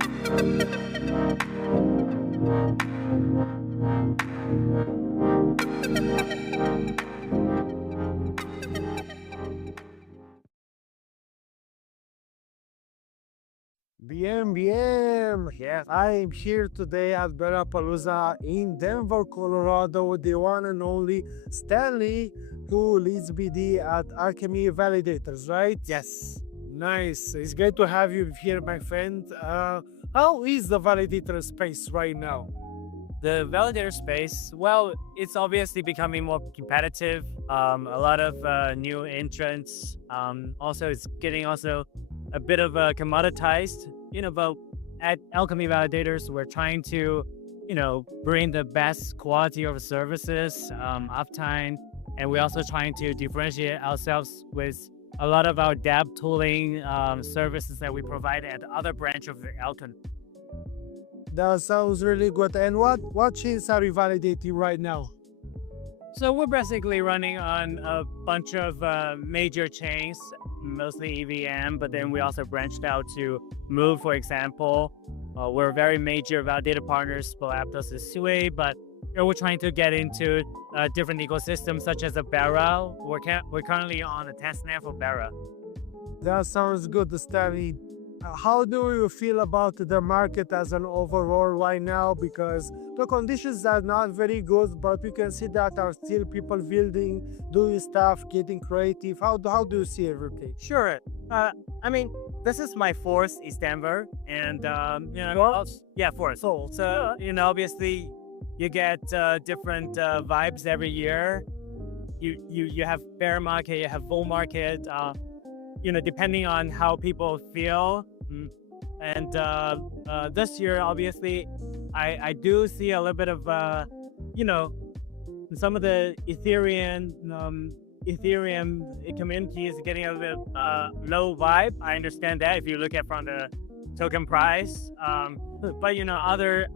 Bien. Yes, I'm here today at Barapalooza in Denver, Colorado, with the one and only Stanley, who leads BD at Alchemy Validators, right? Yes. Nice. It's great to have you here, my friend. How is the validator space right now? The validator space, well, it's obviously becoming more competitive. A lot of new entrants. Also, it's getting also a bit of commoditized. But at Alchemy Validators, we're trying to, bring the best quality of services, uptime, and we're also trying to differentiate ourselves with a lot of our dApp tooling services that we provide at other branch of Alchemy. That sounds really good. And what chains are you validating right now? So we're basically running on a bunch of major chains, mostly EVM, but then we also branched out to Move, for example. We're very major validator partners, Aptos is Sui, but we're trying to get into different ecosystems such as a Barra. We're currently on a testnet for Barra. That sounds good, Stanley. How do you feel about the market as an overall right now? Because the conditions are not very good, but we can see that are still people building, doing stuff, getting creative. How do you see everything? Sure. This is my fourth ETHDenver, and fourth. So obviously, you get different vibes every year. You have bear market, you have bull market. Depending on how people feel. And this year, obviously, I do see a little bit of, some of the Ethereum community is getting a little bit low vibe. I understand that if you look at from the token price. But, other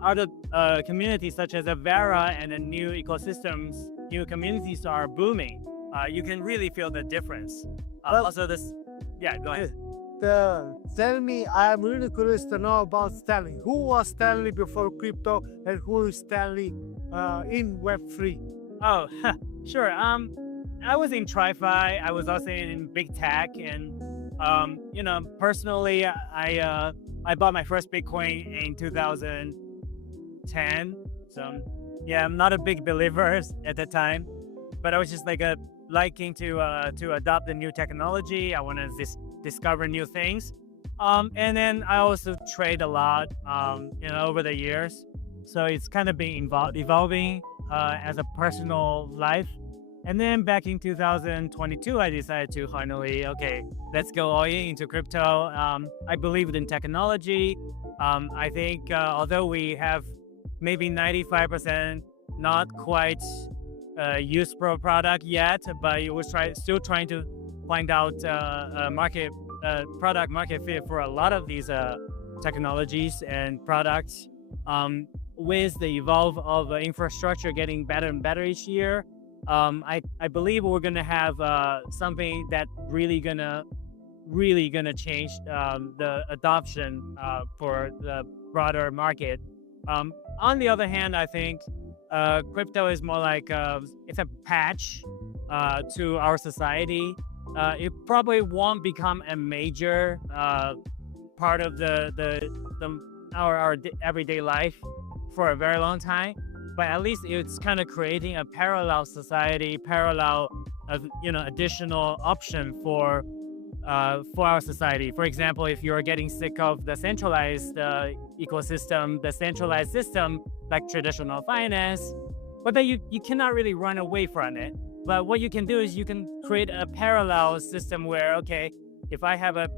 communities such as Avera and the new ecosystems, new communities are booming. You can really feel the difference. Also, yeah, go ahead. Tell me, I'm really curious to know about Stanley. Who was Stanley before crypto, and who is Stanley in Web3? Oh, sure. I was in TriFi. I was also in big tech, and personally, I bought my first Bitcoin in 2010. So yeah, I'm not a big believer at the time, but I was just liking to adopt the new technology. I want to discover new things, and then I also trade a lot, over the years. So it's kind of been evolving as a personal life. And then back in 2022, I decided to finally, let's go all into crypto. I believed in technology. I think although we have maybe 95% not quite use pro product yet, but it was still trying to find out product market fit for a lot of these technologies and products. With the evolve of infrastructure getting better and better each year, I believe we're gonna have something that really gonna change the adoption for the broader market. On the other hand, I think crypto is more like it's a patch to our society. It probably won't become a major part of our everyday life for a very long time, but at least it's kind of creating a parallel society, additional option for our society. For example, if you're getting sick of the centralized ecosystem, the centralized system like traditional finance, but then you cannot really run away from it. But what you can do is you can create a parallel system where, if I have a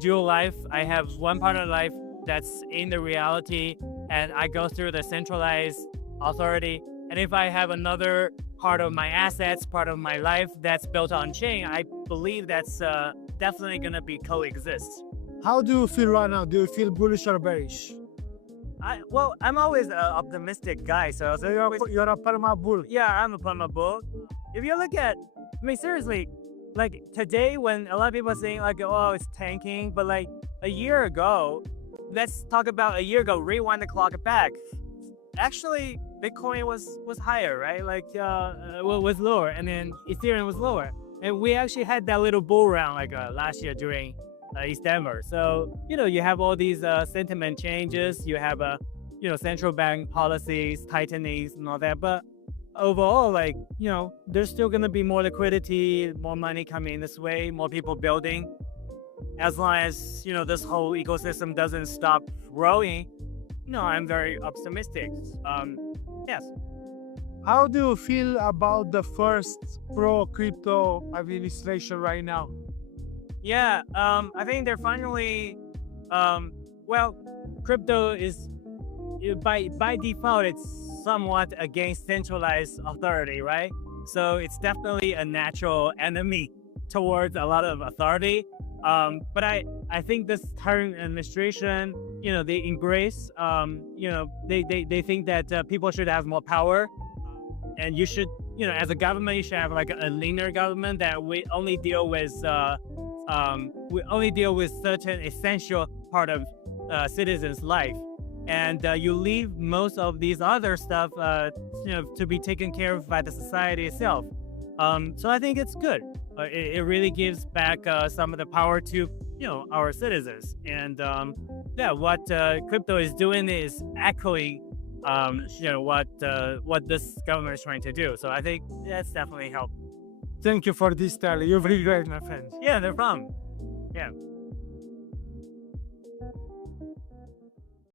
dual life, I have one part of life that's in the reality and I go through the centralized authority. And if I have another part of my assets, part of my life that's built on chain, I believe that's definitely going to be coexist. How do you feel right now? Do you feel bullish or bearish? I'm always an optimistic guy. So you're a perma bull. Yeah, I'm a perma bull. If you look at, seriously, today when a lot of people are saying it's tanking, but a year ago, let's talk about a year ago. Rewind the clock back. Actually, Bitcoin was higher, right? Like was lower, and then Ethereum was lower, and we actually had that little bull round like last year during ETHDenver. So you have all these sentiment changes. You have central bank policies tightening and all that, but overall, like there's still gonna be more liquidity, more money coming this way, more people building. As long as this whole ecosystem doesn't stop growing, I'm very optimistic. Yes. How do you feel about the first pro crypto administration right now? Yeah, I think they're finally, well, crypto is by default it's somewhat against centralized authority, right? So it's definitely a natural enemy towards a lot of authority. But I think this current administration, they embrace, they think that people should have more power, and you should, as a government, you should have like a leaner government that we only deal with certain essential part of citizens' life, and you leave most of these other stuff, to be taken care of by the society itself. So I think it's good. It really gives back some of the power to our citizens, and yeah, what crypto is doing is echoing what this government is trying to do. So I think that's definitely helped. Thank you for this, Stanley. You're very great, my friend. Yeah, no problem. Yeah.